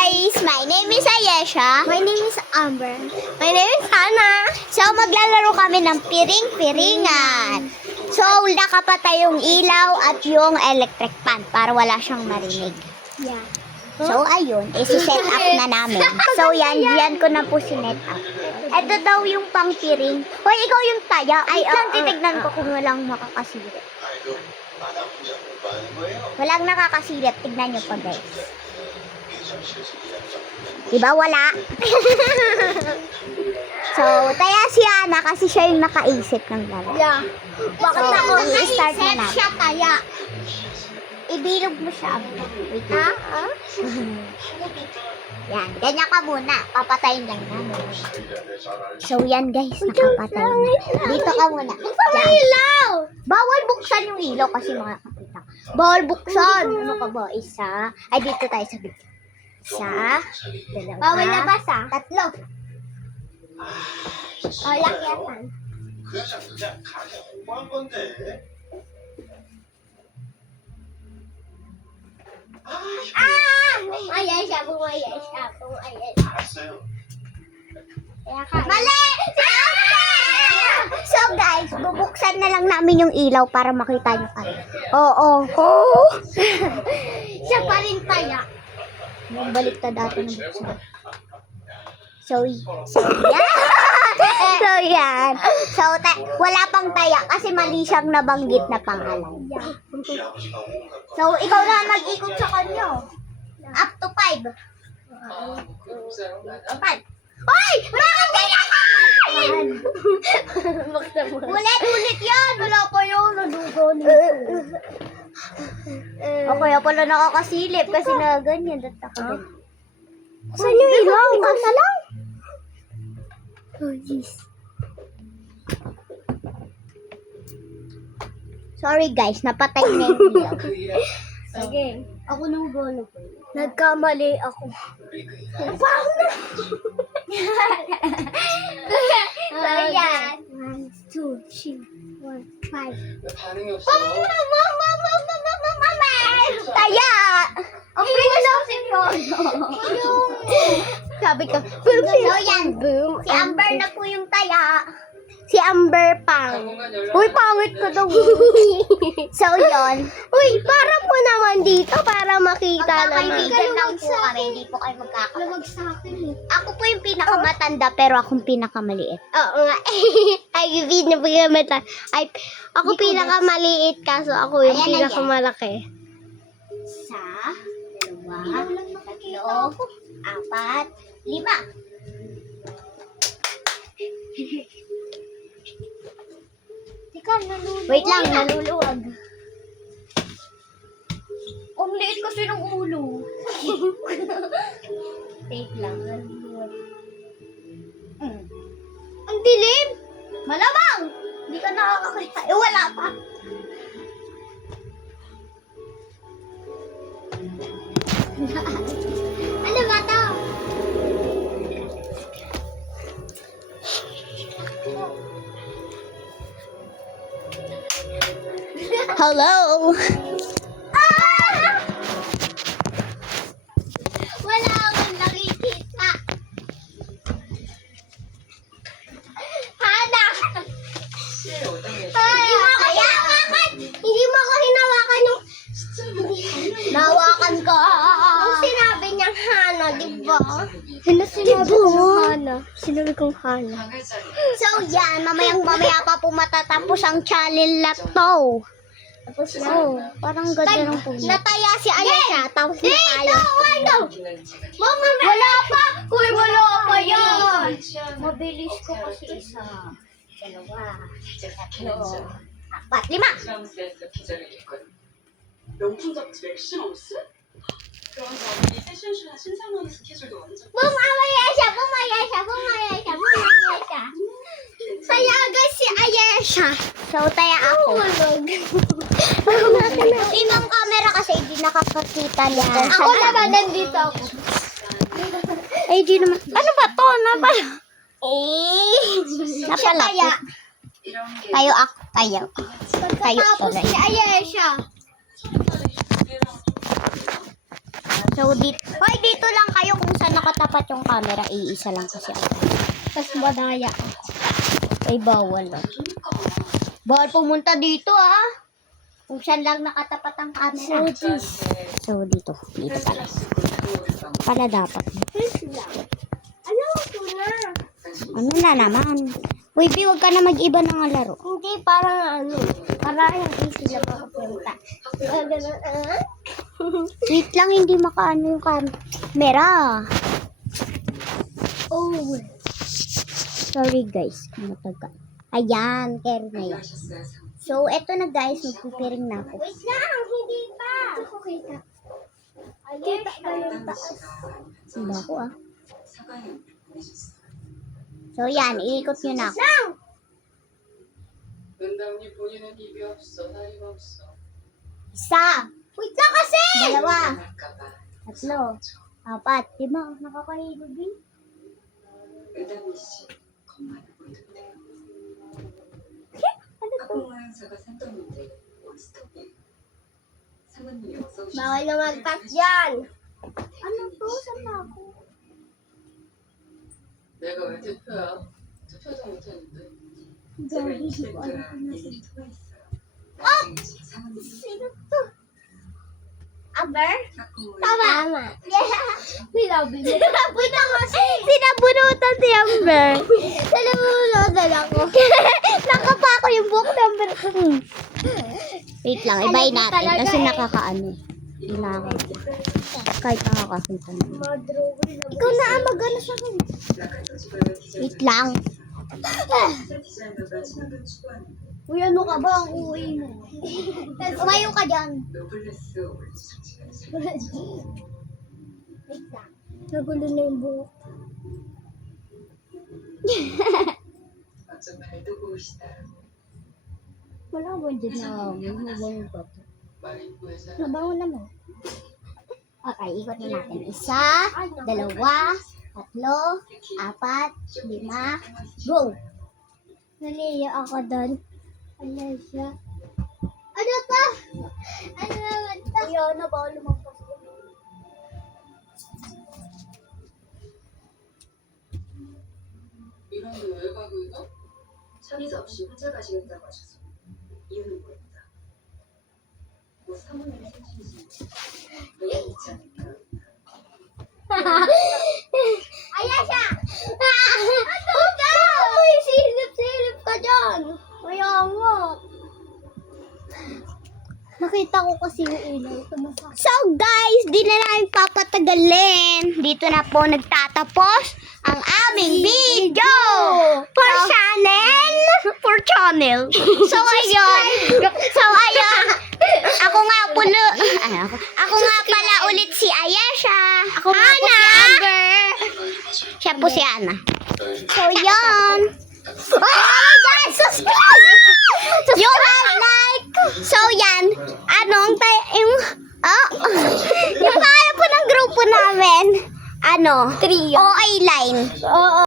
guys! My name is Ayesha. My name is Amber. My name is Hannah. So, maglalaro kami ng piring-piringan. So, nakapatay yung ilaw at yung electric fan para wala siyang marinig. Yeah. So, ayun. Isi-set up na namin. So, yan ko na po sinet up. Ito daw yung pang piring. Hoy, ikaw yung taya. Ay, titignan ko kung walang makakasilip. Walang nakakasilip. Tignan nyo pa, guys. Diba wala? So, taya si Ana kasi siya yung nakaisip ng laro. Yeah. Bakit So, ako i-start na natin? siya kaya. Ibilog mo siya. Wait Ha? lang. Yan, ganyan ka muna. Papatayin lang namin. So, yan guys, nakapatay na. Dito ka muna. Yan. Ilaw! Bawal buksan yung ilaw kasi mga kapitang. Bawal buksan! Ano ka ba? Isa. Ay, dito tayo sa bit. Isa. Dalawa. Bawal na basa. Tatlo. Oh, lakyatan. Ayesha, Ayesha. Mali! So guys, bubuksan na lang namin yung ilaw para makita nyo kami. Oo. Siya pa rin taya. Balik ta dati ng buksan. So yan. Wala pang taya kasi mali siyang nabanggit na pangalan. So, ikaw na mag-ikot sa kanya. Up to 5. 5. Hoy! Bakit kinakain? Ulit yan. Wala pa yung nadugo nito. O kaya pala nakakasilip kasi na ganyan. Saan yung ilaw? Ikaw na lang. Oh, jeez. Sorry guys, napatay na yung ilaw. Sige. Ako nang golo po. Nagkamali ako. So yan. 1, 2, 3, 4, 5. Taya! Ang bilis kasi yun. Sabi ko, So yan. Boom. Si Amber na po yung taya. Si Amber Pang. Uy, pangit ko daw. So yon. Uy, para po naman dito para makita naman. Magkakaibigan lang po kami. Hindi po kayo magkakapatid. Lumag sa akin eh. Ako po yung pinakamatanda pero akong pinakamaliit. Oo nga. Ay, pinakamata. Ay, ako Hindi ko pinakamaliit kaso ako yung Ayan na yan. pinakamalaki. Isa, dalawa, tatlo, 4, 5. Teka, naluluwag. Wait lang, naluluwag. Ang liit kasi ng ulo. Wait lang, naluluwag. Ang dilim. Malamang! Hindi ka nakakakita. Eh, wala pa. Ano ba to? Hello! Wala akong nakikita. Hana! Hindi mo ako hinawakan yung... Nawakan ka! Yung sinabi niyang Hana, di ba? Ano sinabi kong Hana? Sinabi kong Hana. So yan, mamaya pa po matatapos ang challenge na to. Tapos na. Oh, parang ganda ng puno. Nataya si Ayesha, tapos na tayo. Wala pa! Uy, wala pa yan! Mabilis ko kasi isa. Dalawa. Tatlo. 4, 5. 명품적 맥시멈스? 그런 점이 패션쇼나 신상만 스케줄도 완전 Boom, Ayesha! Boom, Ayesha! Boom, Ayesha! Boom, Ayesha! Sayaga si Ayesha. So, taya ako. Hulog. Ibang camera kasi hindi nakakakita nito. Ako naman, nandito ako. Ay, di naman. Ano ba to? Napala. Napala. 이런 게 Tayo ako. Tayo. Tayo Tapos ulit. si Ayesha. 촬영하는 게 두 개랑 So, dito. Hoy, dito lang kayo dapat yung camera, iisa lang kasi ako. Tapos madaya ka. Ay, bawal lang. Bawal pumunta dito, Kung saan lang nakatapat ang camera. So, dito. Dito pala. Pala dapat. Ano ito na? Ano na naman? Uy, B, huwag ka na mag-iba ng laro. Hindi, parang ano. Parang hindi sila makapunta. Wait lang, hindi makaano yung camera. Oh. Sorry guys, kung matagal. Ayan, carry na yan. So, eto na guys, magpipiring na ako. Wait lang, hindi pa. Ito ko kita. Kita ka yung taas. Sila ako So, yan, iikot nyo na ako. Lang! 은담이 본인은 입이 없어 나이가 없어. Isa, Wait lang kasi! dalawa, 할까봐. tatlo, apat, lima, nakakahilog eh. 은담이 씨 겁많아 보이던데요. Ano to? 학부모 행사가 샀던데 원스톱이. 사모님이 어서 오셔서 Bawal na mag-pack dyan. Ano to? Saan na ako? 내가 왜 대표야? 투표도 못했는데. 제가 Gagi, di ko alam 이벤트랑 kung 얘기를 nasaan. 통화했어요. 나중에 사모님이 Sino to? Aber? 학부모의 Tama. Pinabi mo. Pinabi na kasi. Sinabunutan si Amber. Sinabunutan ako. Nakapa ko yung book number ko. Wait lang, ibayin Alam mo natin. talaga Kasi eh. nakakaano. Kailangan. Kahit nakakakita na. Ikaw na ang mag-ano sa akin. 나갔던 집을 Wait lang. 디자이너가 친하게 추구하는 Uy, ano ka ba? Ang uwi mo. Umayo ka dyan. 노블레스 올드 장치가 Wait lang. Nagulo na yung buhok. 어쩜 발도 고우시다. Wala ba dyan na mabango ba ito? 마린부에서 Nabango naman. Okay, ikot na natin. Isa, dalawa, tatlo, apat, lima, go! Naliya ako doon. Ano siya? Ano to? Ano naman to? Ayaw na ba lumabas ko? 이런데 왜 가고 있어? 차비도 없이 혼자 가시겠다고 하셔서 이유는 뭐입니다. 뭐 사모님 생신이신지 왜 있지 않을까? Ayan siya! Ano ka? Uy, silip-silip ka dyan. Kaya nga. Nakita ko kasi yung ilaw. So guys, di na namin papatagalin. Dito na po nagtatapos ang aming video for channel. So ayun. Ako nga pala ulit si Ayesha. Ako nga po si Amber. Siya po si Ana. So yan. Oh guys, subscribe! Yung like. So yan. Yung pangalan po ng grupo namin. Trio. OA Line. Oo.